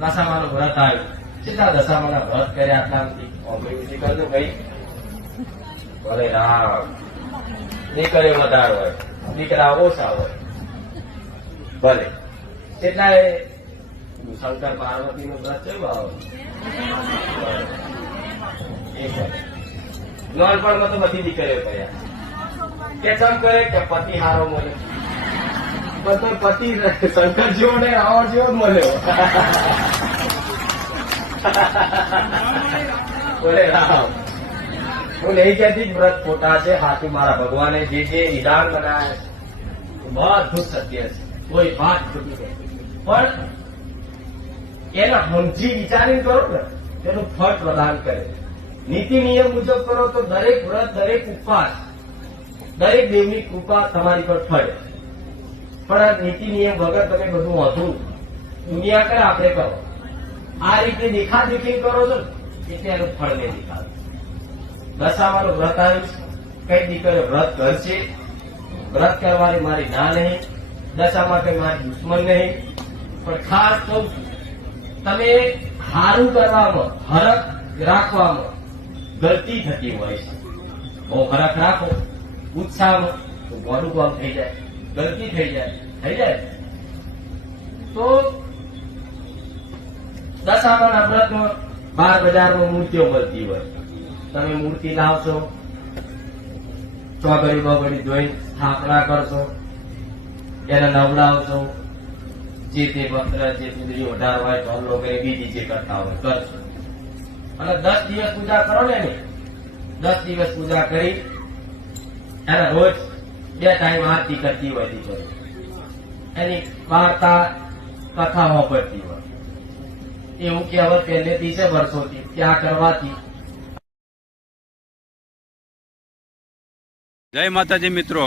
દશામાનું વ્રત આવ્યું. કેટલા દશામાના વ્રત કર્યા આટલા કરજો ભાઈ. ભલે રામ દીકરીઓ વધારે હોય, દીકરા ઓછા હોય. ભલે કેટલા શંકર પાર્વતી નું વ્રત કેવું આવે? નાનપણમાં તો બધી દીકરીઓ કર્યા. કે ચમ કરે કે પતિ હારો મળે, પણ તો પતિ શંકર જેવો ને રાવણ જેવો જ મળ્યો. બોલે રામ. હું નહીં કહેતી જ વ્રત ખોટા છે. હાથી મારા ભગવાને જે જે વિધાન બનાવ્યા બધું સત્ય છે, કોઈ વાત ખોટી નથી. પણ એને સમજી વિચારીને કરો ને તેનું ફળ પ્રદાન કરે. નીતિ નિયમ મુજબ કરો તો દરેક વ્રત, દરેક ઉપવાસ, દરેક દેવની કૃપા તમારી પર ફળે. પણ આ નીતિ નિયમ વગર તમે બધું અધૂરું દુનિયા કરે આપણે કરો. આ રીતે દેખાદેખી કરો છો ને એટલે એનું ફળ નહીં દેખાતું. દશામાનું વ્રત આવ્યું છે. કઈ દીકરીઓ વ્રત કરશે. વ્રત કરવાની મારી ના નહીં, દશામાં કઈ મારી દુશ્મન નહીં. પણ ખાસ તો તમે સારું કરવામાં, હરખ રાખવામાં ગલતી થતી હોય છે. બહુ હરખ રાખો ઉત્સાહમાં તો ગોળું કામ થઈ જાય, ગલતી થઈ જાય. તો દશામાના વ્રતમાં 12 બજારમાં મૂર્તિઓ મળતી હોય. તમે મૂર્તિ લાવશો, ચોગડી બગડી ધોઈ સ્થાપના કરશો, એને નવડાવશો, જે તે વસ્ત્ર જે સુંદરી ઓઢાર હોય ઢોલો કરી બીજી જે કરતા હોય કરશો. અને 10 દિવસ પૂજા કરો ને એની 10 દિવસ પૂજા કરી એને રોજ 2 ટાઈમ આરતી કરતી હોય દીકરી. એની વાર્તા કથા વાપરતી હોય. એવું કહેવત પહેલેથી છે વર્ષોથી. ત્યાં કરવાથી. જય માતાજી મિત્રો.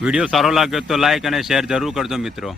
વિડીયો સારો લાગ્યો તો લાઈક અને શેર જરૂર કરજો મિત્રો.